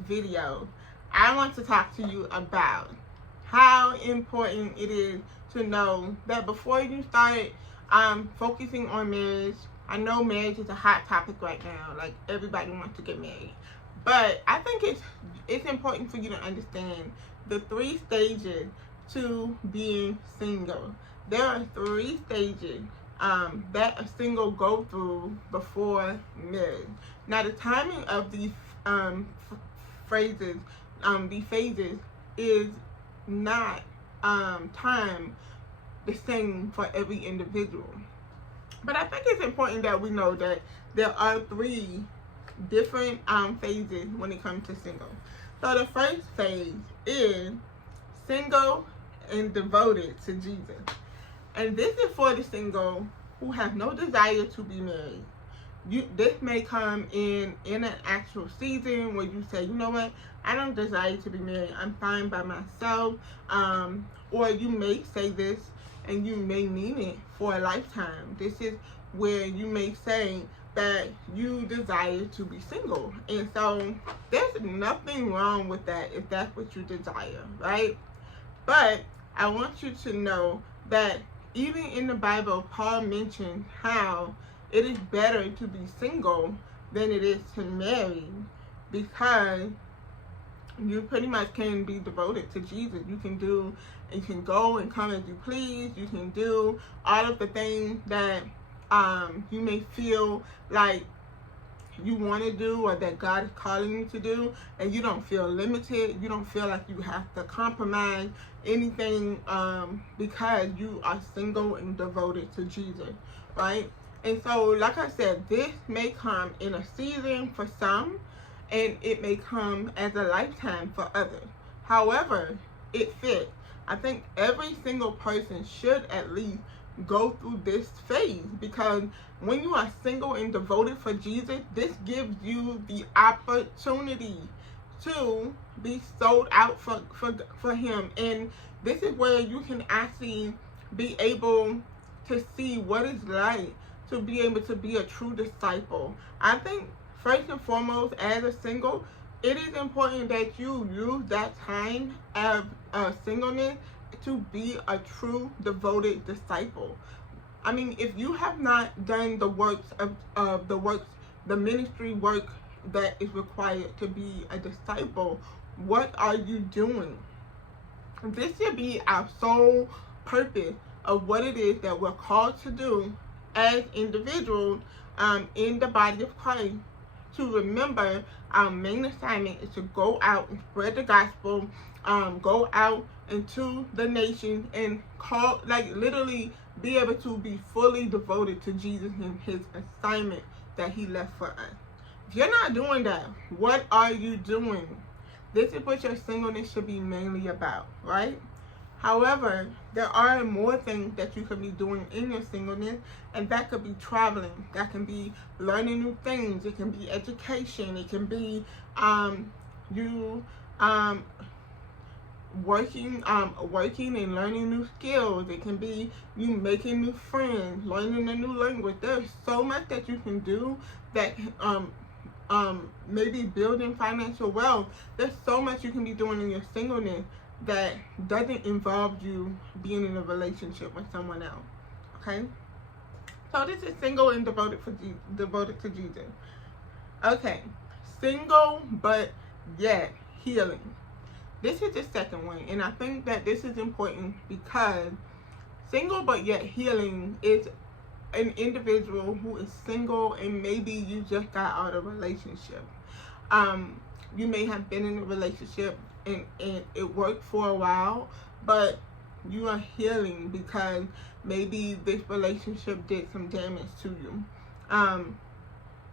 video, I want to talk to you about how important it is to know that before you start focusing on marriage. I know marriage is a hot topic right now. Like, everybody wants to get married. But I think it's important for you to understand the 3 stages to being single. There are 3 stages that a single go through before marriage. Now, the timing of these these phases is not time the same for every individual. But I think it's important that we know that there are 3 different phases when it comes to single. So the first phase is single and devoted to Jesus. And this is for the single who have no desire to be married. This may come in an actual season where you say, you know what, I don't desire to be married. I'm fine by myself. Or you may say this and you may mean it for a lifetime. This is where you may say that you desire to be single. And so there's nothing wrong with that if that's what you desire, right? But I want you to know that even in the Bible, Paul mentioned how it is better to be single than it is to marry, because you pretty much can be devoted to Jesus. You can go and come as you please. You can do all of the things that you may feel like you want to do or that God is calling you to do, and you don't feel limited. You don't feel like you have to compromise anything because you are single and devoted to Jesus, right? And so, like I said, this may come in a season for some, and it may come as a lifetime for others. However, it fits. I think every single person should at least go through this phase, because when you are single and devoted for Jesus, this gives you the opportunity to be sold out for him. And this is where you can actually be able to see what it's like to be able to be a true disciple. I think first and foremost, as a single, it is important that you use that time of singleness to be a true devoted disciple. I mean, if you have not done the works of the ministry work that is required to be a disciple, what are you doing? This should be our sole purpose of what it is that we're called to do as individuals in the body of Christ. To remember, our main assignment is to go out and spread the gospel, go out into the nation and call, like, literally be able to be fully devoted to Jesus and his assignment that he left for us. If you're not doing that, what are you doing? This is what your singleness should be mainly about, right? However, there are more things that you could be doing in your singleness, and that could be traveling, that can be learning new things, it can be education, it can be you working and learning new skills, it can be you making new friends, learning a new language. There's so much that you can do that maybe building financial wealth. There's so much you can be doing in your singleness that doesn't involve you being in a relationship with someone else. Okay, so this is single and devoted to Jesus. Okay, single but yet healing. This is the second one, and I think that this is important because single but yet healing is an individual who is single and maybe you just got out of a relationship. You may have been in a relationship and it worked for a while, but you are healing because maybe this relationship did some damage to you.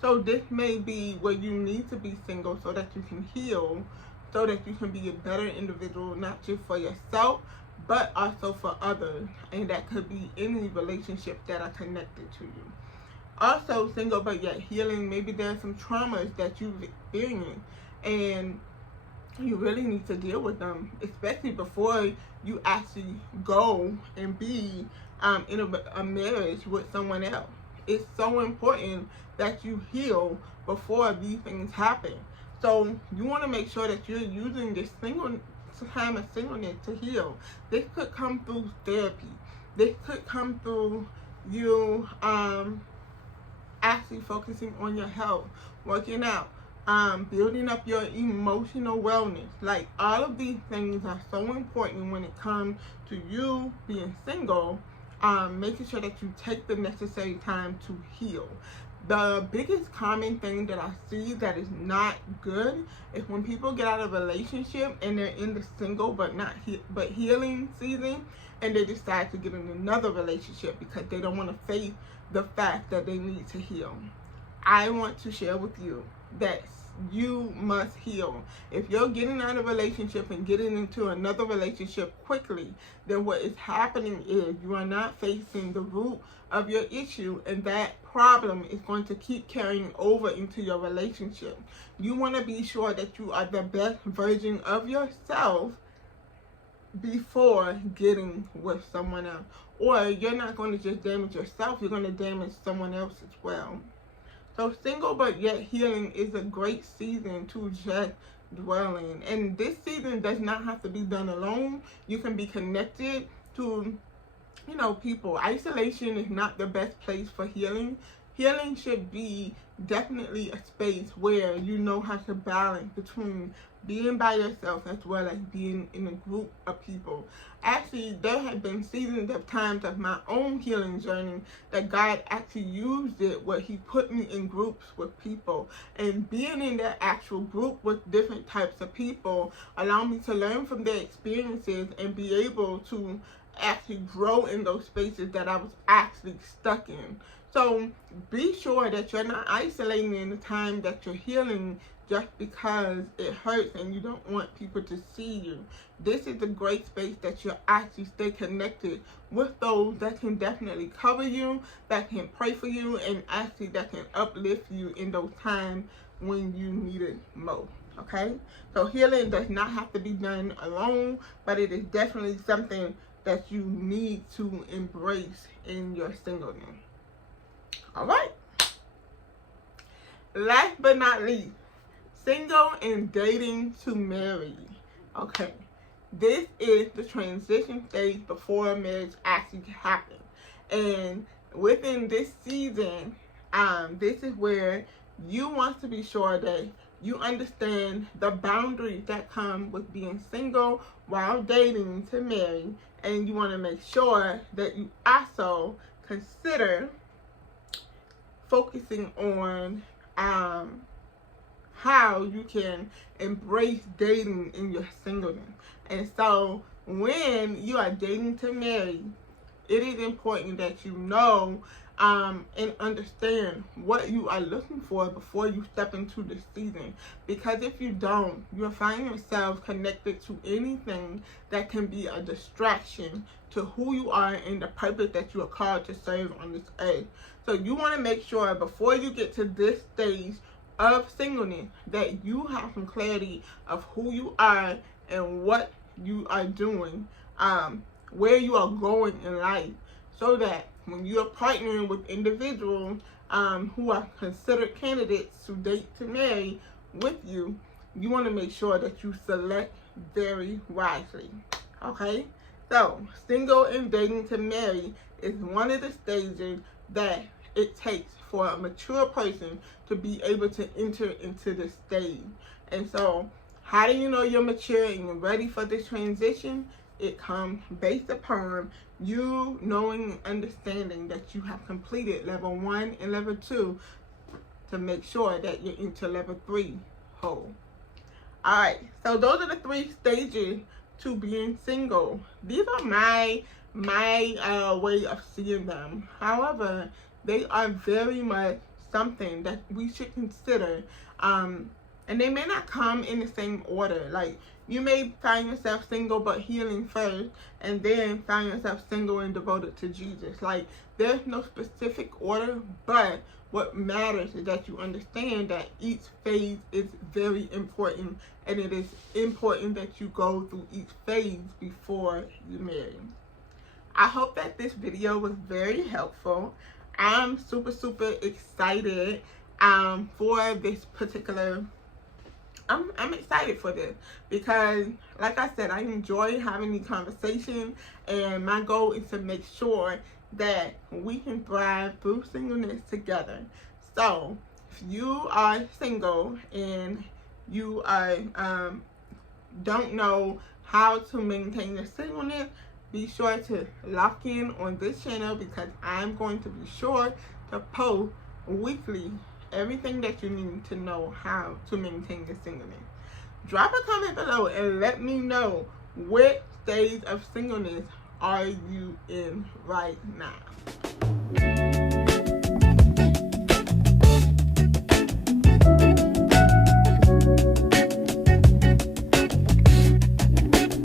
So this may be where you need to be single so that you can heal, so that you can be a better individual, not just for yourself, but also for others. And that could be any relationships that are connected to you. Also, single but yet healing, maybe there's some traumas that you've experienced and you really need to deal with them, especially before you actually go and be in a marriage with someone else. It's so important that you heal before these things happen. So you want to make sure that you're using this time of singleness to heal. This could come through therapy. This could come through you actually focusing on your health, working out, building up your emotional wellness. Like, all of these things are so important when it comes to you being single, making sure that you take the necessary time to heal. The biggest common thing that I see that is not good is when people get out of a relationship and they're in the single but healing season, and they decide to get in another relationship because they don't want to face the fact that they need to heal. I want to share with you that you must heal. If you're getting out of a relationship and getting into another relationship quickly, then what is happening is you are not facing the root of your issue, and that problem is going to keep carrying over into your relationship. You want to be sure that you are the best version of yourself before getting with someone else. Or you're not going to just damage yourself, you're going to damage someone else as well. So single but yet healing is a great season to just dwell in. And this season does not have to be done alone. You can be connected to, people. Isolation is not the best place for healing. Healing should be definitely a space where you know how to balance between being by yourself as well as being in a group of people. Actually, there have been seasons of times of my own healing journey that God actually used it where he put me in groups with people, and being in that actual group with different types of people allowed me to learn from their experiences and be able to actually grow in those spaces that I was actually stuck in. So be sure that you're not isolating in the time that you're healing just because it hurts and you don't want people to see you. This is a great space that you actually stay connected with those that can definitely cover you, that can pray for you, and actually that can uplift you in those times when you need it most. Okay? So healing does not have to be done alone, but it is definitely something that you need to embrace in your singleness. All right. Last but not least, single and dating to marry. Okay. This is the transition stage before marriage actually happens. And within this season, this is where you want to be sure that you understand the boundaries that come with being single while dating to marry. And you want to make sure that you also consider focusing on how you can embrace dating in your singleness. And so when you are dating to marry, it is important that you know and understand what you are looking for before you step into this season. Because if you don't, you'll find yourself connected to anything that can be a distraction to who you are and the purpose that you are called to serve on this earth. So you want to make sure before you get to this stage of singleness that you have some clarity of who you are and what you are doing, where you are going in life, so that when you are partnering with individuals who are considered candidates to date to marry with you, you want to make sure that you select very wisely. Okay? So, single and dating to marry is one of the stages that it takes for a mature person to be able to enter into this stage. And so, how do you know you're mature and you're ready for this transition? It comes based upon you knowing and understanding that you have completed level 1 and level 2 to make sure that you're into level 3 whole. Alright, so those are the 3 stages to being single. These are my way of seeing them. However, they are very much something that we should consider. And they may not come in the same order. Like, you may find yourself single but healing first, and then find yourself single and devoted to Jesus. Like, there's no specific order, but what matters is that you understand that each phase is very important, and it is important that you go through each phase before you marry. I hope that this video was very helpful. I'm super excited for this particular I'm excited for this because, like I said, I enjoy having these conversations, and my goal is to make sure that we can thrive through singleness together. So, if you are single and you are don't know how to maintain your singleness, be sure to lock in on this channel because I'm going to be sure to post weekly everything that you need to know how to maintain your singleness. Drop a comment below and let me know what stage of singleness are you in right now.